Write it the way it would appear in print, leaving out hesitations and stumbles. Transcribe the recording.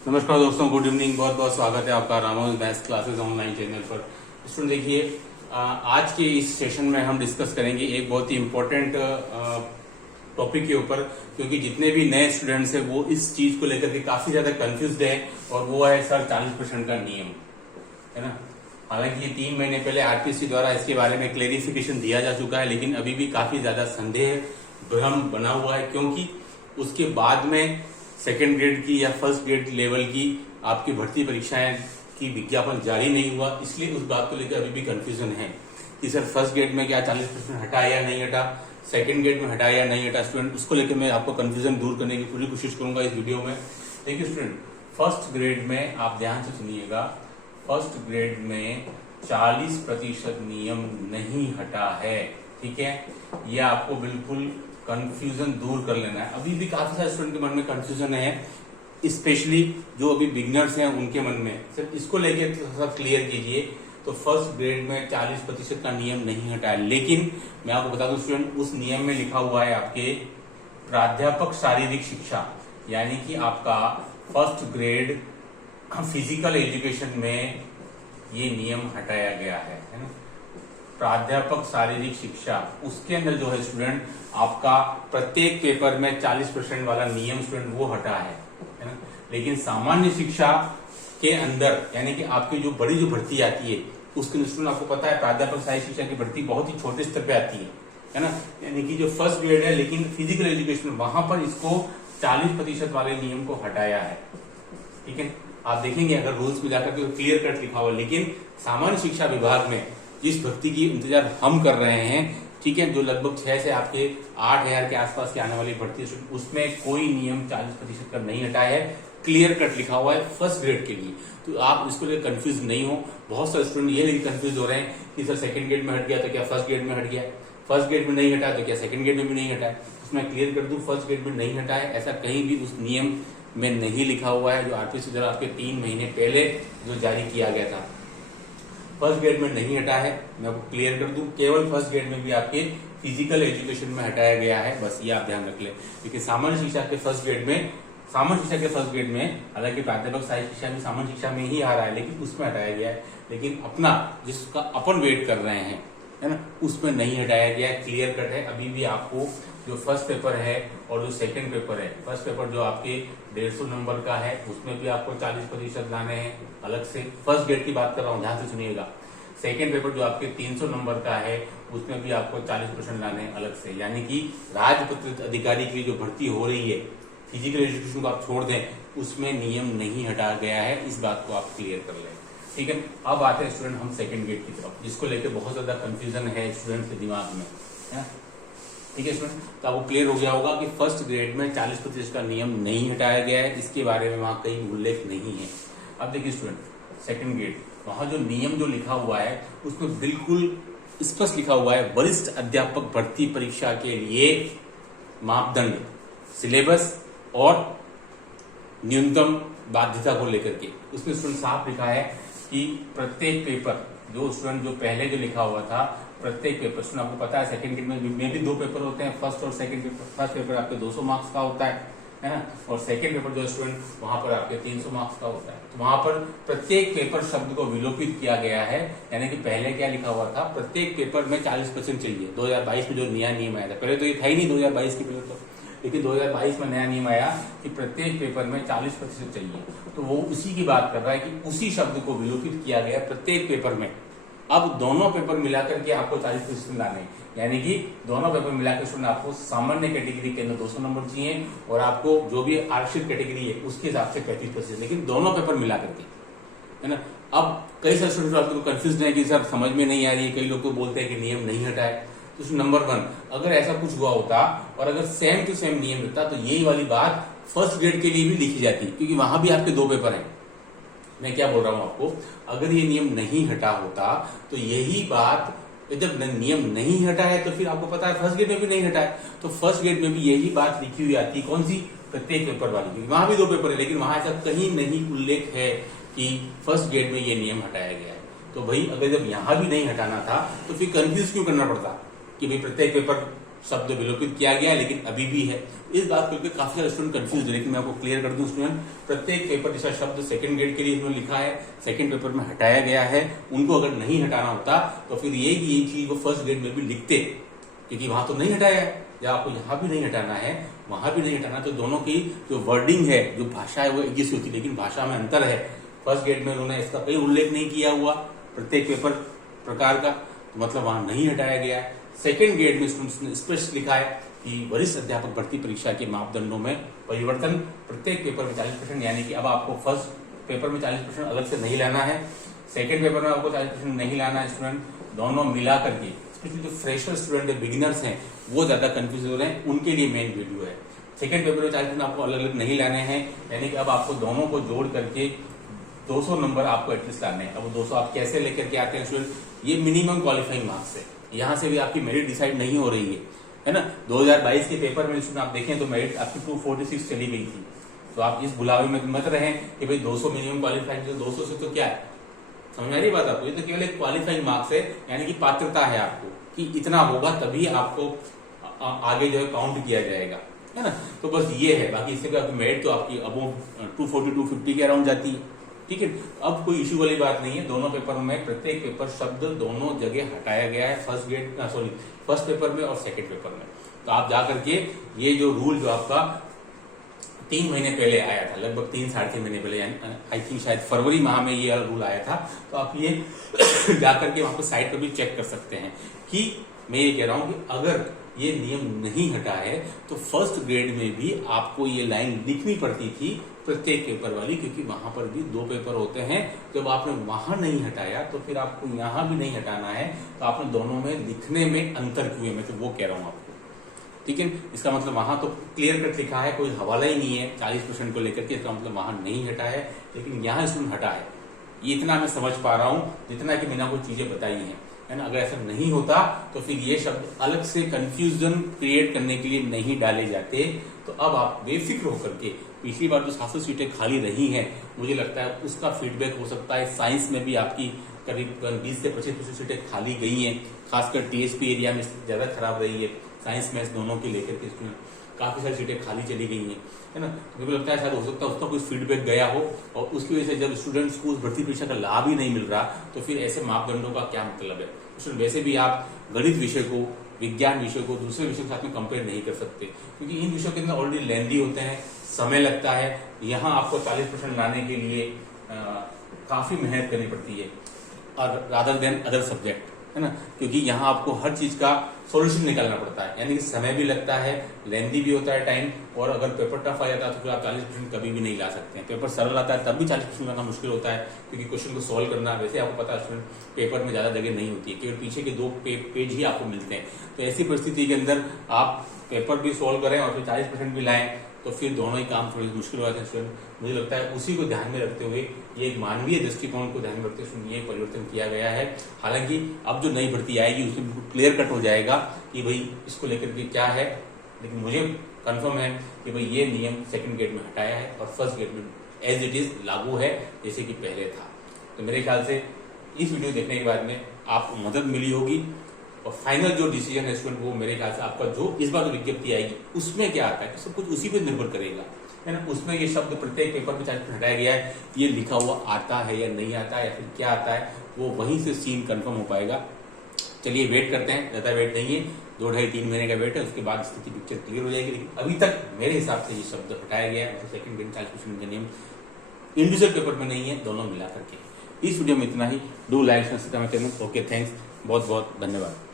नमस्कार दोस्तों, good evening. बहुत बहुत स्वागत है आपका Ramos maths classes online channel पर। स्टूडेंट देखिए, आज के इस सेशन में हम डिस्कस करेंगे एक बहुत ही इम्पोर्टेंट टॉपिक के ऊपर, क्योंकि जितने भी नए स्टूडेंट्स हैं वो इस चीज को लेकर के काफी ज्यादा कंफ्यूज्ड है, और वो है सर 40% का नियम, है ना। हालांकि ये 3 महीने पहले आरपीएससी द्वारा इसके बारे में क्लेरिफिकेशन दिया जा चुका है, लेकिन अभी भी काफी ज्यादा संदेह भ्रम बना हुआ है, क्योंकि उसके बाद में सेकेंड ग्रेड की या फर्स्ट ग्रेड लेवल की आपकी भर्ती परीक्षाएं की विज्ञापन जारी नहीं हुआ। इसलिए उस बात को लेकर अभी भी कंफ्यूजन है कि सर फर्स्ट ग्रेड में क्या 40% हटा या नहीं हटा, सेकेंड ग्रेड में हटा या नहीं हटा। स्टूडेंट, उसको लेकर मैं आपको कंफ्यूजन दूर करने की पूरी कोशिश करूंगा इस वीडियो में। देखिए स्टूडेंट, फर्स्ट ग्रेड में आप ध्यान से सुनिएगा, फर्स्ट ग्रेड में 40% नियम नहीं हटा है, ठीक है। यह आपको बिल्कुल कंफ्यूजन दूर कर लेना है। अभी भी काफी सारे स्टूडेंट के मन में कंफ्यूजन है, स्पेशली जो अभी बिगनर्स हैं उनके मन में। सर इसको लेके थोड़ा क्लियर कीजिए। तो फर्स्ट ग्रेड में 40% का नियम नहीं हटा है, लेकिन मैं आपको बता दूं स्टूडेंट, उस नियम में लिखा हुआ है आपके प्राध्यापक शारीरिक शिक्षा, यानी कि आपका फर्स्ट ग्रेड फिजिकल एजुकेशन में ये नियम हटाया गया है ना। प्राध्यापक शारीरिक शिक्षा, उसके अंदर जो है स्टूडेंट आपका प्रत्येक पेपर में 40% वाला नियम स्टूडेंट वो हटा है ना। लेकिन सामान्य शिक्षा के अंदर, यानी कि आपकी जो बड़ी जो भर्ती आती है उसके अंदर स्टूडेंट आपको पता है प्राध्यापक शारीरिक शिक्षा की भर्ती बहुत ही छोटे स्तर पे आती है ना। यानी कि जो फर्स्ट ग्रेड है, लेकिन फिजिकल एजुकेशन वहां पर इसको 40% वाले नियम को हटाया है, ठीक है। आप देखेंगे अगर रूल्स में जाकर के क्लियर कट लिखा हुआ, लेकिन सामान्य शिक्षा विभाग में जिस भर्ती की इंतजार हम कर रहे हैं, ठीक है, जो लगभग 6 से आपके 8,000 के आसपास की आने वाली भर्ती, उसमें कोई नियम 40% का नहीं हटाया है, क्लियर कट लिखा हुआ है फर्स्ट ग्रेड के लिए। तो आप इसको लेकर कंफ्यूज नहीं हो। बहुत सारे स्टूडेंट ये लेकर कंफ्यूज हो रहे हैं कि सर सेकंड ग्रेड में हट गया तो क्या फर्स्ट ग्रेड में हट गया, फर्स्ट ग्रेड में नहीं हटा तो क्या सेकंड ग्रेड में भी नहीं हटा है। उसमें क्लियर कर दूं, फर्स्ट ग्रेड में नहीं हटा है, ऐसा कहीं भी उस नियम में नहीं लिखा हुआ है जो आरपीएससी द्वारा आपके 3 महीने पहले जो जारी किया गया था। फर्स्ट ग्रेड में नहीं हटा है, मैं आपको क्लियर कर दूं, केवल फर्स्ट ग्रेड में भी आपके फिजिकल एजुकेशन में हटाया गया है, बस ये आप ध्यान रख ले। लेकिन सामान्य शिक्षा के फर्स्ट ग्रेड में हालांकि प्राध्यापक शारीरिक शिक्षा भी सामान्य शिक्षा में ही आ रहा है, लेकिन उसमें हटाया गया है। लेकिन अपना जिसका अपन वेट कर रहे हैं, है ना, उसमें नहीं हटाया गया है, क्लियर कट है। अभी भी आपको जो फर्स्ट पेपर है और जो सेकंड पेपर है, फर्स्ट पेपर जो आपके 150 नंबर का है उसमें भी आपको 40% लाने हैं अलग से। फर्स्ट ग्रेड की बात कर रहा हूँ, ध्यान से सुनिएगा। सेकंड पेपर जो आपके 300 नंबर का है उसमें भी आपको 40% लाने हैं अलग से। यानी कि राजपत्रित अधिकारी की जो भर्ती हो रही है, फिजिकल एजुकेशन को आप छोड़ दें, उसमें नियम नहीं हटाया गया है, इस बात को आप क्लियर कर लें, ठीक है। अब आते हैं स्टूडेंट हम सेकंड ग्रेड की तरफ, जिसको लेकर बहुत ज्यादा कंफ्यूजन है स्टूडेंट के दिमाग में, है, ठीक है स्टूडेंट। तो आपको क्लियर हो गया होगा कि फर्स्ट ग्रेड में 40% का नियम नहीं हटाया गया है, इसके बारे में वहां कहीं उल्लेख नहीं है। अब देखिए स्टूडेंट, सेकंड ग्रेड, वहां जो नियम जो लिखा हुआ है उसमें बिल्कुल स्पष्ट लिखा हुआ है, वरिष्ठ अध्यापक भर्ती परीक्षा के लिए मापदंड, सिलेबस और न्यूनतम बाध्यता को लेकर के। उसमें स्टूडेंट साफ लिखा है कि प्रत्येक पेपर, जो स्टूडेंट जो पहले जो लिखा हुआ था, प्रत्येक पेपर, स्टूडेंट आपको पता है सेकंड ग्रेड में भी 2 पेपर होते हैं, फर्स्ट और सेकंड पेपर। फर्स्ट पेपर आपके 200 मार्क्स का होता है ना, और सेकंड पेपर जो स्टूडेंट वहां पर आपके 300 मार्क्स का होता है। तो वहां पर प्रत्येक पेपर शब्द को विलोपित किया गया है, यानी कि पहले क्या लिखा हुआ था, प्रत्येक पेपर में 40% चाहिए। 2022 में जो नया नियम आया था, पहले तो ये था ही नहीं 2022 के पहले तो, लेकिन 2022 में नया नियम आया कि प्रत्येक पेपर में 40% चाहिए। तो वो उसी की बात कर रहा है कि उसी शब्द को विलोपित किया गया प्रत्येक पेपर में। अब दोनों पेपर मिलाकर के आपको 40% लाने, यानी कि दोनों पेपर मिलाकर स्टूडेंट आपको सामान्य कैटेगरी के अंदर 200 नंबर चाहिए, और आपको जो भी आरक्षित कैटेगरी है उसके हिसाब से 35%, लेकिन दोनों पेपर मिला करके, है ना। अब कई सारे स्टूडेंट आपको कंफ्यूज है कि सर समझ में नहीं आ रही है, कई लोग तो बोलते हैं कि नियम नहीं हटाए। तो नंबर 1, अगर ऐसा कुछ हुआ होता और अगर सेम टू सेम नियम रहता तो यही वाली बात फर्स्ट ग्रेड के लिए भी लिखी जाती, क्योंकि वहां भी आपके 2 पेपर हैं। मैं क्या बोल रहा हूं आपको, अगर ये नियम नहीं हटा होता तो यही बात, जब नियम नहीं हटा है तो फिर आपको पता है फर्स्ट ग्रेड में भी नहीं हटा है, तो फर्स्ट ग्रेड में भी यही बात लिखी हुई आती। कौन सी? प्रत्येक पेपर वाली, क्योंकि वहां भी 2 पेपर है, लेकिन वहां ऐसा कहीं नहीं उल्लेख है कि फर्स्ट ग्रेड में ये नियम हटाया गया है। तो भाई अगर जब यहां भी नहीं हटाना था तो फिर कंफ्यूज क्यों करना पड़ता कि भाई प्रत्येक पेपर शब्द विलोपित किया गया, लेकिन अभी भी है। इस बात को लेकर काफी सारे स्टूडेंट कंफ्यूज है, लेकिन मैं आपको क्लियर कर दूं स्टूडेंट, प्रत्येक पेपर जैसा शब्द सेकंड ग्रेड के लिए इसमें लिखा है, सेकंड पेपर में हटाया गया है, उनको अगर नहीं हटाना होता तो फिर ये चीज वो फर्स्ट ग्रेड में भी लिखते, क्योंकि वहां तो नहीं हटाया है, या आपको यहाँ भी नहीं हटाना है, वहां भी नहीं हटाना, तो दोनों की जो वर्डिंग है, जो भाषा है वो एक जैसी होती है, लेकिन भाषा में अंतर है। फर्स्ट ग्रेड में उन्होंने इसका कोई उल्लेख नहीं किया हुआ प्रत्येक पेपर प्रकार का, तो मतलब वहां नहीं हटाया गया है। सेकंड ग्रेड में स्टूडेंट्स स्पष्ट लिखा है कि वरिष्ठ अध्यापक भर्ती परीक्षा के मापदंडों में परिवर्तन, प्रत्येक पेपर में 40%, यानी कि अब आपको फर्स्ट पेपर में 40% अलग से नहीं लाना है, सेकंड पेपर में आपको 40% नहीं लाना है स्टूडेंट, दोनों मिला करके। स्पेशली जो फ्रेशर स्टूडेंट है, बिगिनर्स हैं, वो ज्यादा कंफ्यूज हो रहे हैं, उनके लिए मेन वीडियो है। सेकंड पेपर में 40% आपको अलग अलग नहीं लाने हैं, यानी कि अब आपको दोनों को जोड़ करके 200 नंबर आपको एटलीस्ट लाने हैं। अब 200 आप कैसे लेकर के आते हैं स्टूडेंट, ये मिनिमम क्वालिफाइंग मार्क्स है, यहाँ से भी आपकी मेरिट डिसाइड नहीं हो रही है ना। 2022 के पेपर में स्टूडेंट आप देखें तो मेरिट आपकी 246 चली गई थी, तो आप इस बुलावे में मत रहें कि भाई 200 मिनिमम क्वालिफाइंग, 200 से तो क्या है, समझ आ रही बात आपको, ये तो केवल एक क्वालिफाइंग मार्क्स है, यानी कि पात्रता है आपको कि इतना होगा तभी आपको आगे जो है काउंट किया जाएगा, है ना। तो बस ये है, बाकी इससे आपकी मेरिट तो आपकी अब 240 250 के अराउंड जाती है, ठीक है। अब कोई इश्यू वाली बात नहीं है, दोनों पेपर में प्रत्येक पेपर शब्द दोनों जगह हटाया गया है, फर्स्ट पेपर में और सेकंड पेपर में। तो आप जाकर के ये जो रूल जो आपका 3 महीने पहले आया था, लगभग 3 साढ़े 3 महीने पहले, आई थिंक शायद फरवरी माह में ये रूल आया था, तो आप ये जाकर के वहां पर साइट पर भी चेक कर सकते हैं कि मैं ये कह रहा हूं कि अगर ये नियम नहीं हटा है तो फर्स्ट ग्रेड में भी आपको ये लाइन लिखनी पड़ती थी प्रत्येक पेपर वाली, क्योंकि वहां पर भी 2 पेपर होते हैं। जब आपने वहां नहीं हटाया तो फिर आपको यहां भी नहीं हटाना है, तो आपने दोनों में लिखने में अंतर क्यों है, मैं तो वो कह रहा हूं आपको, ठीक है। इसका मतलब वहां तो क्लियर कट लिखा है, कोई हवाला ही नहीं है 40% को लेकर के, इसका मतलब वहां नहीं हटा है, लेकिन यहाँ स्टूडेंट हटा है। ये इतना मैं समझ पा रहा हूं, जितना कि मैंने आपको चीजें बताई हैं, है ना। अगर ऐसा नहीं होता तो फिर ये शब्द अलग से कंफ्यूजन क्रिएट करने के लिए नहीं डाले जाते। तो अब आप बेफिक्र होकर के, पिछली बार जो 700 सीटें खाली रही हैं, मुझे लगता है उसका फीडबैक हो सकता है साइंस में भी आपकी करीब 20 से 25% सीटें खाली गई हैं, खासकर टीएसपी एरिया में ज्यादा खराब रही है, साइंस मैथ्स दोनों के लेकर के स्टूडेंट काफी सारी सीटें खाली चली गई हैं, है ना। तो मुझे लगता है शायद हो सकता है उसका कुछ फीडबैक गया हो, और उसकी वजह से जब स्टूडेंट्स को उस भर्ती परीक्षा का लाभ ही नहीं मिल रहा, तो फिर ऐसे मापदंडों का क्या मतलब है। स्टूडेंट वैसे भी आप गणित विषय को, विज्ञान विषय को दूसरे विषय के साथ में कंपेयर नहीं कर सकते, क्योंकि इन विषयों के अंदर ऑलरेडी लेंदी होते हैं, समय लगता है। यहाँ आपको 40% लाने के लिए काफी मेहनत करनी पड़ती है, और रादर देन अदर सब्जेक्ट, है ना, क्योंकि यहाँ आपको हर चीज का सॉल्यूशन निकालना पड़ता है, यानी कि समय भी लगता है, लेंदी भी होता है टाइम, और अगर पेपर टफ आ जाता है तो फिर आप 40% कभी भी नहीं ला सकते हैं। पेपर सरल आता है तब भी 40% लाना मुश्किल होता है, क्योंकि क्वेश्चन को सॉल्व करना, वैसे आपको पता है पेपर में ज्यादा जगह नहीं होती है, केवल पीछे के 2 पेज ही आपको मिलते हैं। तो ऐसी परिस्थिति के अंदर आप पेपर भी सॉल्व करें और फिर 40% भी लाएं, तो फिर दोनों ही काम थोड़ी मुश्किल हो जाते हैं स्टूडेंट। मुझे लगता है उसी को ध्यान में रखते हुए, ये एक मानवीय दृष्टिकोण को ध्यान में रखते हुए ये परिवर्तन किया गया है। हालांकि अब जो नई भर्ती आएगी उसमें बिल्कुल क्लियर कट हो जाएगा कि भाई इसको लेकर के क्या है, लेकिन मुझे कंफर्म है कि भाई ये नियम सेकंड ग्रेड में हटाया है और फर्स्ट ग्रेड में एज इट इज लागू है, जैसे कि पहले था। तो मेरे ख्याल से इस वीडियो देखने के बाद में आपको मदद मिली होगी, और फाइनल जो डिसीजन है स्टूडेंट, वो मेरे ख्याल से आपका जो इस बार जो विज्ञप्ति आएगी उसमें क्या आता है, सब कुछ उसी पे निर्भर करेगा, है ना। उसमें ये शब्द प्रत्येक पेपर में 40% हटाया गया है, ये लिखा हुआ आता है या नहीं आता है, या फिर क्या आता है, वो वहीं से सीन कंफर्म हो पाएगा। चलिए वेट करते हैं, ज्यादा वेट नहीं है, 2 ढाई 3 महीने का वेट है, उसके बाद स्थिति पिक्चर क्लियर हो जाएगी। लेकिन अभी तक मेरे हिसाब से ये शब्द हटाया गया है, सेकंड ग्रेड 40% का नियम इंडिविजुअल पेपर में नहीं है, दोनों मिला करके। इस वीडियो में इतना ही। Do like channel. Okay, thanks, बहुत बहुत धन्यवाद।